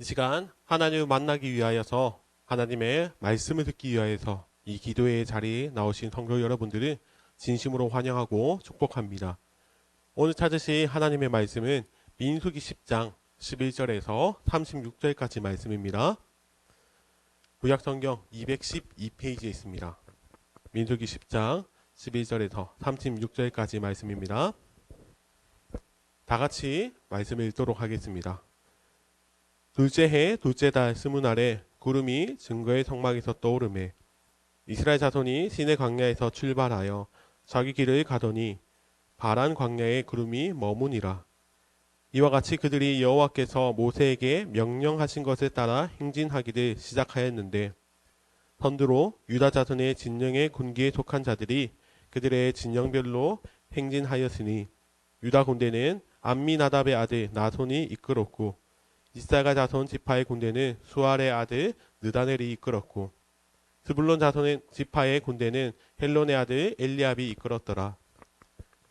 이 시간 하나님을 만나기 위하여서 하나님의 말씀을 듣기 위하여서 이 기도의 자리에 나오신 성도 여러분들을 진심으로 환영하고 축복합니다. 오늘 찾으실 하나님의 말씀은 민수기 10장 11절에서 36절까지 말씀입니다. 구약성경 212페이지에 있습니다. 민수기 10장 11절에서 36절까지 말씀입니다. 다 같이 말씀을 읽도록 하겠습니다. 둘째 해 둘째 달 스무 날에 구름이 증거의 성막에서 떠오르매 이스라엘 자손이 시내 광야에서 출발하여 자기 길을 가더니 바란 광야에 구름이 머무니라. 이와 같이 그들이 여호와께서 모세에게 명령하신 것에 따라 행진하기를 시작하였는데 선두로 유다 자손의 진영의 군기에 속한 자들이 그들의 진영별로 행진하였으니 유다 군대는 암미나답의 아들 나손이 이끌었고 이사가 자손 지파의 군대는 수알의 아들 느다넬이 이끌었고 스불론 자손의 지파의 군대는 헬론의 아들 엘리압이 이끌었더라.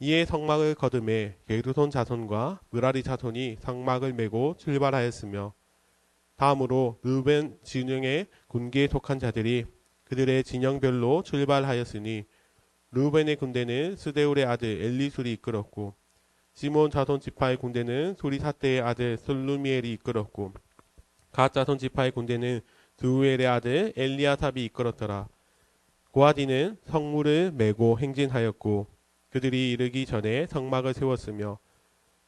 이에 성막을 거듭해 게르손 자손과 므라리 자손이 성막을 메고 출발하였으며 다음으로 르벤 진영의 군기에 속한 자들이 그들의 진영별로 출발하였으니 르벤의 군대는 스데울의 아들 엘리술이 이끌었고 시몬 자손 지파의 군대는 수리사대의 아들 슬루미엘이 이끌었고 갓 자손 지파의 군대는 드우엘의 아들 엘리아삽이 이끌었더라. 고아디는 성물을 메고 행진하였고 그들이 이르기 전에 성막을 세웠으며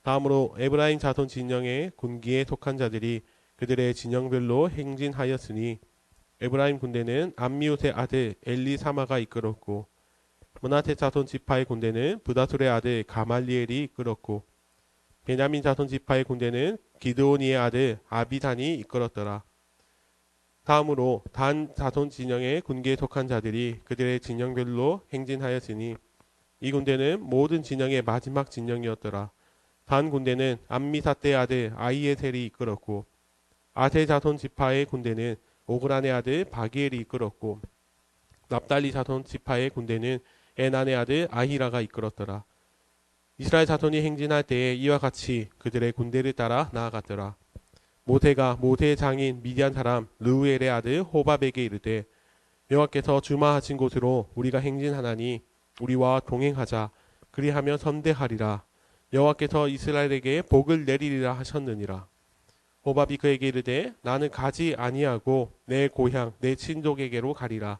다음으로 에브라임 자손 진영의 군기에 속한 자들이 그들의 진영별로 행진하였으니 에브라임 군대는 암미옷의 아들 엘리사마가 이끌었고 므낫세 자손 지파의 군대는 부다술의 아들 가말리엘이 이끌었고 베냐민 자손 지파의 군대는 기드오니의 아들 아비단이 이끌었더라. 다음으로 단 자손 진영의 군기에 속한 자들이 그들의 진영별로 행진하였으니 이 군대는 모든 진영의 마지막 진영이었더라. 단 군대는 암미사떼의 아들 아이에셀이 이끌었고 아세 자손 지파의 군대는 오그란의 아들 바기엘이 이끌었고 납달리 자손 지파의 군대는 에난의 아들 아히라가 이끌었더라. 이스라엘 자손이 행진할 때에 이와 같이 그들의 군대를 따라 나아갔더라. 모세가 모세의 장인 미디안 사람 르우엘의 아들 호밥에게 이르되 여호와께서 주마하신 곳으로 우리가 행진하나니 우리와 동행하자. 그리하면 선대하리라. 여호와께서 이스라엘에게 복을 내리리라 하셨느니라. 호밥이 그에게 이르되 나는 가지 아니하고 내 고향 내 친족에게로 가리라.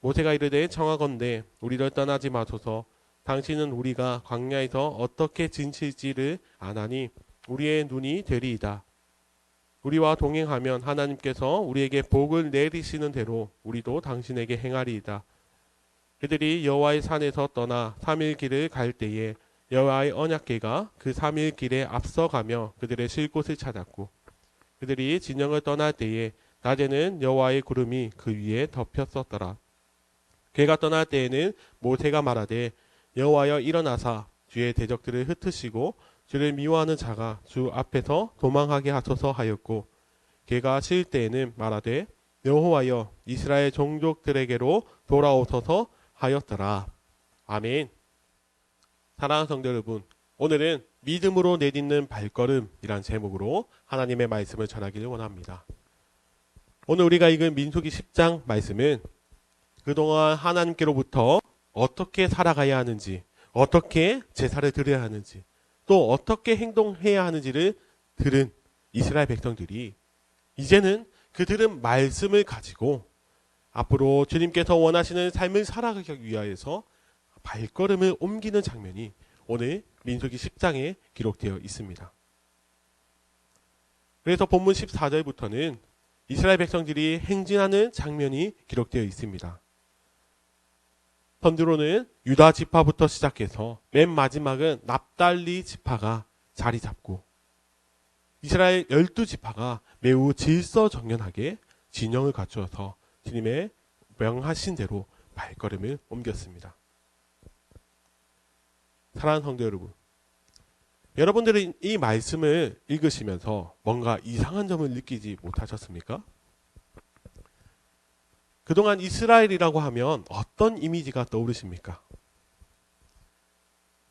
모세가 이르되 청하건대 우리를 떠나지 마소서. 당신은 우리가 광야에서 어떻게 지칠지를 아나니 우리의 눈이 되리이다. 우리와 동행하면 하나님께서 우리에게 복을 내리시는 대로 우리도 당신에게 행하리이다. 그들이 여호와의 산에서 떠나 3일 길을 갈 때에 여호와의 언약궤가 그 3일 길에 앞서가며 그들의 쉴 곳을 찾았고 그들이 진영을 떠날 때에 낮에는 여호와의 구름이 그 위에 덮였었더라. 괴가 떠날 때에는 모세가 말하되 여호와여 일어나사 주의 대적들을 흩으시고 주를 미워하는 자가 주 앞에서 도망하게 하소서 하였고 괴가 쉴 때에는 말하되 여호와여 이스라엘 종족들에게로 돌아오소서 하였더라. 아멘. 사랑하는 성도 여러분, 오늘은 믿음으로 내딛는 발걸음이란 제목으로 하나님의 말씀을 전하기를 원합니다. 오늘 우리가 읽은 민수기 10장 말씀은 그동안 하나님께로부터 어떻게 살아가야 하는지, 어떻게 제사를 드려야 하는지, 또 어떻게 행동해야 하는지를 들은 이스라엘 백성들이 이제는 그 들은 말씀을 가지고 앞으로 주님께서 원하시는 삶을 살아가기 위하여서 발걸음을 옮기는 장면이 오늘 민수기 10장에 기록되어 있습니다. 그래서 본문 14절부터는 이스라엘 백성들이 행진하는 장면이 기록되어 있습니다. 선두로는 유다 지파부터 시작해서 맨 마지막은 납달리 지파가 자리 잡고 이스라엘 12지파가 매우 질서정연하게 진영을 갖추어서 주님의 명하신 대로 발걸음을 옮겼습니다. 사랑하는 성도 여러분, 여러분들은 이 말씀을 읽으시면서 뭔가 이상한 점을 느끼지 못하셨습니까? 그동안 이스라엘이라고 하면 어떤 이미지가 떠오르십니까?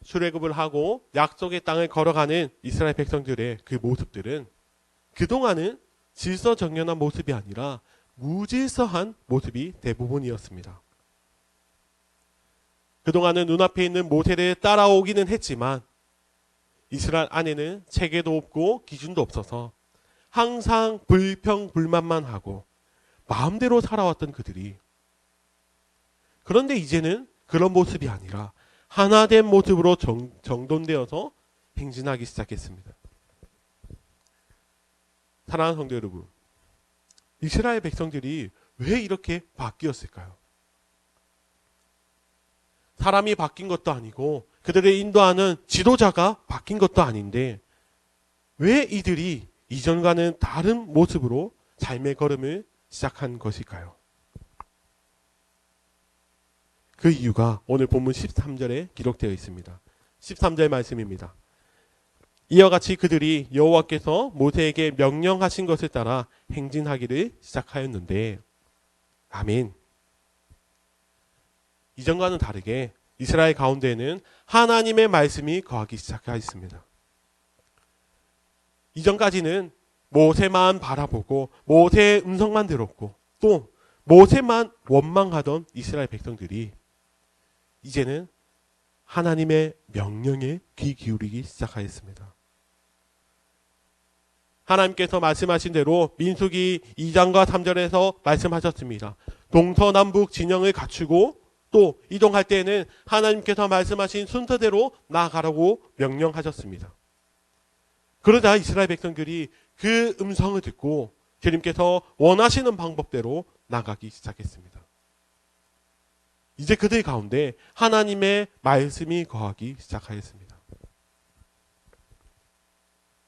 출애굽을 하고 약속의 땅을 걸어가는 이스라엘 백성들의 그 모습들은 그동안은 질서정연한 모습이 아니라 무질서한 모습이 대부분이었습니다. 그동안은 눈앞에 있는 모세를 따라오기는 했지만 이스라엘 안에는 체계도 없고 기준도 없어서 항상 불평불만만 하고 마음대로 살아왔던 그들이, 그런데 이제는 그런 모습이 아니라 하나된 모습으로 정돈되어서 행진하기 시작했습니다. 사랑하는 성도 여러분, 이스라엘 백성들이 왜 이렇게 바뀌었을까요? 사람이 바뀐 것도 아니고 그들을 인도하는 지도자가 바뀐 것도 아닌데 왜 이들이 이전과는 다른 모습으로 삶의 걸음을 시작한 것일까요? 그 이유가 오늘 본문 13절에 기록되어 있습니다. 13절 말씀입니다. 이와 같이 그들이 여호와께서 모세에게 명령하신 것을 따라 행진하기를 시작하였는데, 아멘. 이전과는 다르게 이스라엘 가운데에는 하나님의 말씀이 거하기 시작하였습니다. 이전까지는 모세만 바라보고 모세의 음성만 들었고 또 모세만 원망하던 이스라엘 백성들이 이제는 하나님의 명령에 귀 기울이기 시작하였습니다. 하나님께서 말씀하신 대로 민수기 2장과 3절에서 말씀하셨습니다. 동서남북 진영을 갖추고 또 이동할 때에는 하나님께서 말씀하신 순서대로 나아가라고 명령하셨습니다. 그러자 이스라엘 백성들이 그 음성을 듣고 주님께서 원하시는 방법대로 나가기 시작했습니다. 이제 그들 가운데 하나님의 말씀이 거하기 시작하였습니다.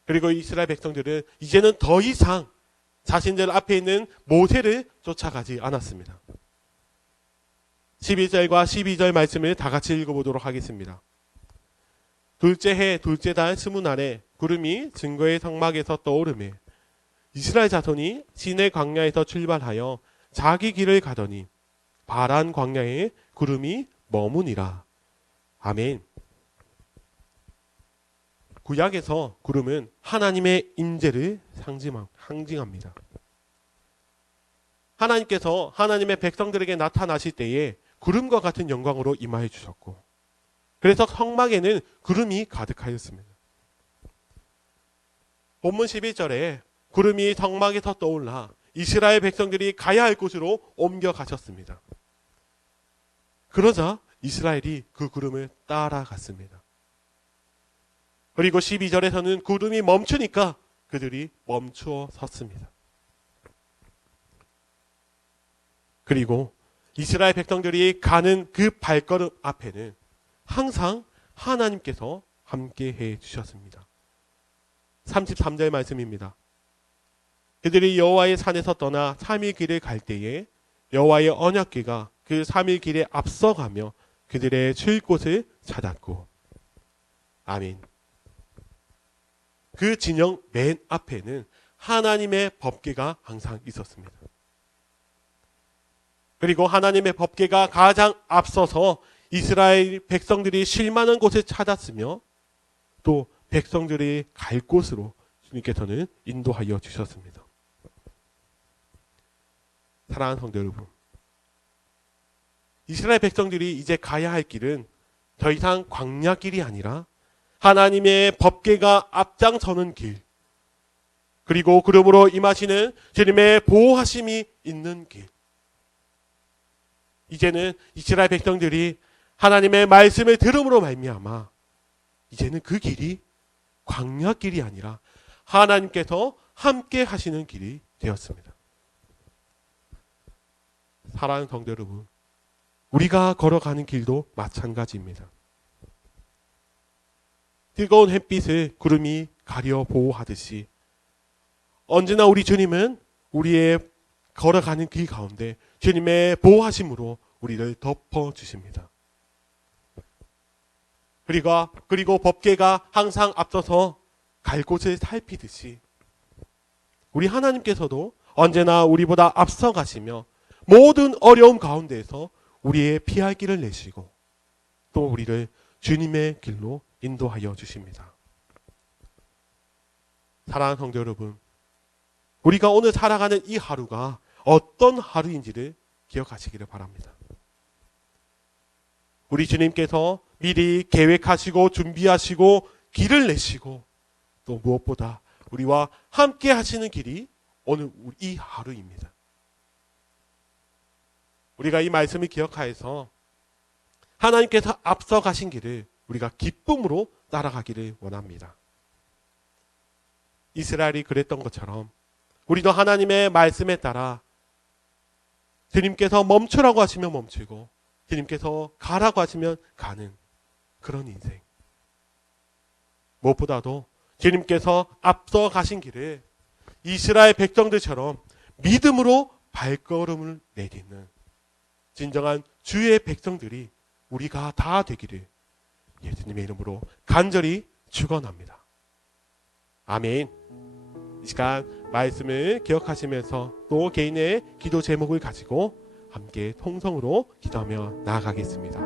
그리고 이스라엘 백성들은 이제는 더 이상 자신들 앞에 있는 모세를 쫓아가지 않았습니다. 11절과 12절 말씀을 다 같이 읽어보도록 하겠습니다. 둘째 해 둘째 달 20날에 구름이 증거의 성막에서 떠오르매 이스라엘 자손이 시내 광야에서 출발하여 자기 길을 가더니 바란 광야에 구름이 머무니라. 아멘. 구약에서 구름은 하나님의 임재를 상징합니다. 하나님께서 하나님의 백성들에게 나타나실 때에 구름과 같은 영광으로 임하여 주셨고, 그래서 성막에는 구름이 가득하였습니다. 본문 11절에 구름이 성막에서 떠올라 이스라엘 백성들이 가야 할 곳으로 옮겨가셨습니다. 그러자 이스라엘이 그 구름을 따라갔습니다. 그리고 12절에서는 구름이 멈추니까 그들이 멈추어 섰습니다. 그리고 이스라엘 백성들이 가는 그 발걸음 앞에는 항상 하나님께서 함께해 주셨습니다. 33절 말씀입니다. 그들이 여호와의 산에서 떠나 3일 길을 갈 때에 여호와의 언약궤가 그 3일 길에 앞서가며 그들의 줄 곳을 찾았고, 아멘. 그 진영 맨 앞에는 하나님의 법궤가 항상 있었습니다. 그리고 하나님의 법궤가 가장 앞서서 이스라엘 백성들이 쉴 만한 곳을 찾았으며 또 백성들이 갈 곳으로 주님께서는 인도하여 주셨습니다. 사랑하는 성도 여러분, 이스라엘 백성들이 이제 가야 할 길은 더 이상 광야 길이 아니라 하나님의 법궤가 앞장서는 길, 그리고 그러므로 임하시는 주님의 보호하심이 있는 길. 이제는 이스라엘 백성들이 하나님의 말씀을 들음으로 말미암아 이제는 그 길이 광야 길이 아니라 하나님께서 함께 하시는 길이 되었습니다. 사랑하는 성도 여러분, 우리가 걸어가는 길도 마찬가지입니다. 뜨거운 햇빛을 구름이 가려 보호하듯이 언제나 우리 주님은 우리의 걸어가는 길 가운데 주님의 보호하심으로 우리를 덮어주십니다. 그리고 법궤가 항상 앞서서 갈 곳을 살피듯이 우리 하나님께서도 언제나 우리보다 앞서 가시며 모든 어려움 가운데에서 우리의 피할 길을 내시고 또 우리를 주님의 길로 인도하여 주십니다. 사랑하는 성도 여러분, 우리가 오늘 살아가는 이 하루가 어떤 하루인지를 기억하시기를 바랍니다. 우리 주님께서 미리 계획하시고 준비하시고 길을 내시고 또 무엇보다 우리와 함께 하시는 길이 오늘 이 하루입니다. 우리가 이 말씀을 기억하여서 하나님께서 앞서 가신 길을 우리가 기쁨으로 따라가기를 원합니다. 이스라엘이 그랬던 것처럼 우리도 하나님의 말씀에 따라 주님께서 멈추라고 하시면 멈추고 주님께서 가라고 하시면 가는 그런 인생. 무엇보다도 주님께서 앞서 가신 길을 이스라엘 백성들처럼 믿음으로 발걸음을 내딛는 진정한 주의 백성들이 우리가 다 되기를 예수님의 이름으로 간절히 축원합니다. 아멘. 이 시간 말씀을 기억하시면서 또 개인의 기도 제목을 가지고 함께 통성으로 기도하며 나아가겠습니다.